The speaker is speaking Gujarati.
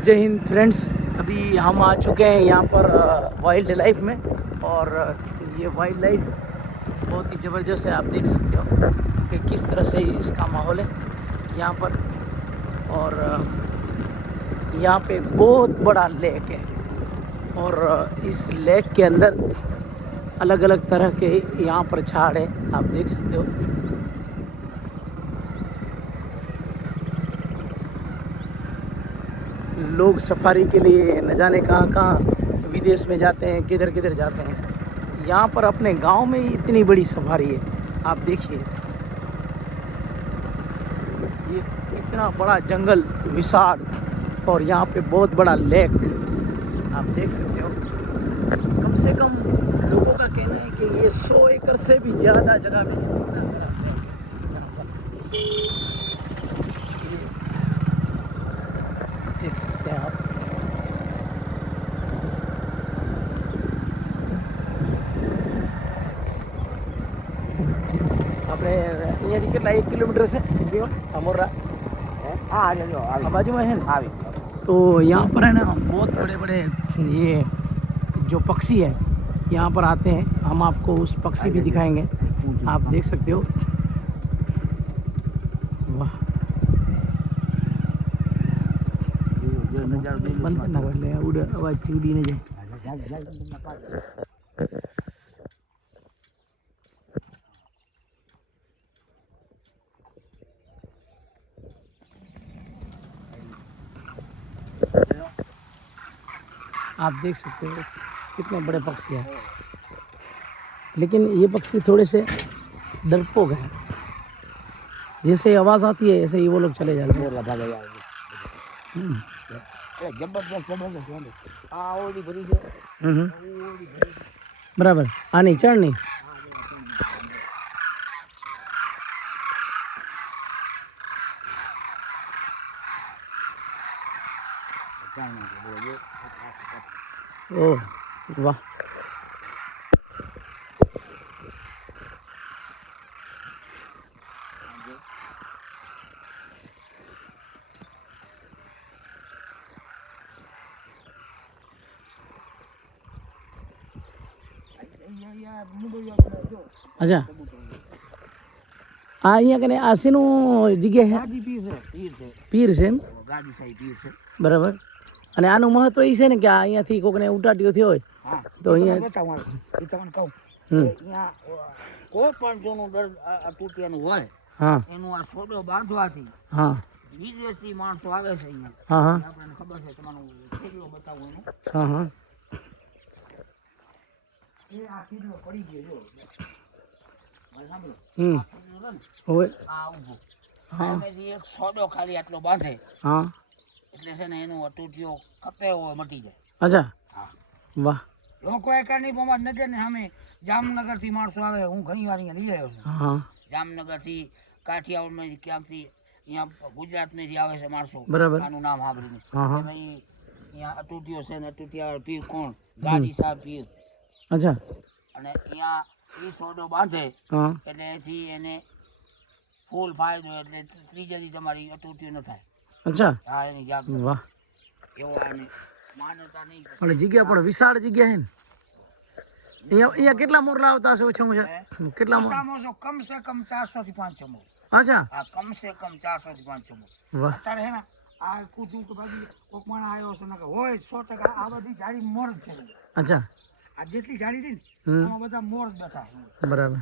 जय हिंद फ्रेंड्स, अभी हम आ चुके हैं यहाँ पर वाइल्ड लाइफ में, और ये वाइल्ड लाइफ बहुत ही ज़बरदस्त है, आप देख सकते हो कि किस तरह से इसका माहौल है यहाँ पर, और यहाँ पे बहुत बड़ा लेक है, और इस लेक के अंदर अलग अलग तरह के यहाँ पर झाड़ है, आप देख सकते हो। लोग सफारी के लिए न जाने कहाँ कहाँ विदेश में जाते हैं, किधर किधर जाते हैं। यहाँ पर अपने गाँव में ही इतनी बड़ी सफारी है। आप देखिए। ये इतना बड़ा जंगल, विशाल और यहाँ पे बहुत बड़ा लेक। आप देख सकते हो। कम से कम लोगों का कहना है कि ये 100 एकड़ से भी ज़्यादा जगह में इतना बड़ा लेक है यहाँ पर। ये देख सकते हैं आप આપણે અહીંયાથી કેટલા એક કિલોમીટર છે અમોરા हाँ आ जाओ आ આ બાજુમાં છે ને आ भी तो यहाँ पर है ना बहुत बड़े बड़े ये जो पक्षी है यहाँ पर आते हैं हम आपको उस पक्षी भी दिखाएंगे आप देख सकते हो બંધ કરી નાખો એટલે ઉડ અવાજથી ઉડીને જાય आप देख सकते हो कितने बड़े पक्षी हैं लेकिन ये पक्षी थोड़े से डरपोक हैं जैसे आवाज़ आती है ऐसे ही वो लोग चले जाते हैं એટલે જબરદસ્ત જબરદસ્ત છે. આ ઓળી ભરી છે. બરાબર. આની ચણની? ઓ વાહ. અચ્છા. આ અહીંયા કને આસીનું જગ્યા પીર છે પીર એમ? બરાબર. અને આનું મહત્વ એ છે ને કે અહીંયાથી કોકને ઉટાટીઓ થયો હોય તો અહીંયા એ તમને કહું. અહીંયા કોઈ પણ જોનું દર્દ હોય હા. એનું આ સોડો બાંધવાથી હા. વિદેશથી માણસો આવે છે અહીંયા. હા હા. આપણને ખબર છે તમારું ખેડલો બતાવું હા હા. એ આ ખેડલો પડી ગયો જો હવે? સાંભળો હમ આ ખેડલો છે ને હોય આ ઊભો હા. એક સોડો ખાલી આટલો બાંધે હા. એટલે છે ને એનું અટૂટીઓ કપે હોય મટી જાય અચ્છા. હા વાહ. લોકો એકાની પમાર નજર ને સામે જામનગરથી માણસો આવે હું ઘણી વાર અહીંયા લઈ આવ્યો છું હા. જામનગરથી કાઠિયાવાડમાંથી ક્યાંકથી અહીંયા ગુજરાતમાંથી આવે છે માણસો બરાબર આનું નામ સાંભળીને અહીંયા અટૂટીઓ છે ને અટૂટિયા પીર કોણ ગાડી સાહેબ પીર અચ્છા. અને અહીંયા ઈ સોડો બાંધે એટલે એથી એને ફૂલ ફાયદો એટલે ત્રીજા દી તમારી અતૂટ્યું ન થાય. અચ્છા. હા એની જાગ વાહ. એવો આને માન્યતા નહીં પણ જગ્યા પણ વિશાળ જગ્યા હે ને. અહીંયા અહીંયા કેટલા મોરલા આવતા હશે ઓછામાં ઓછા? કેટલા મોર ઓછામાં કમ સે કમ ચારસો થી પાંચસો મોર. અચ્છા. કમ સે કમ ચારસો થી પાંચસો મોર. અત્યારે હે ને આ કૂદું કે બાજુ કોકમાણ આવ્યો છે ને કે હોય સો ટકા આ બધી જાડી મોર છે. અચ્છા. આ જેટલી જાણી હતી ને બધા મોર બેઠા બરાબર.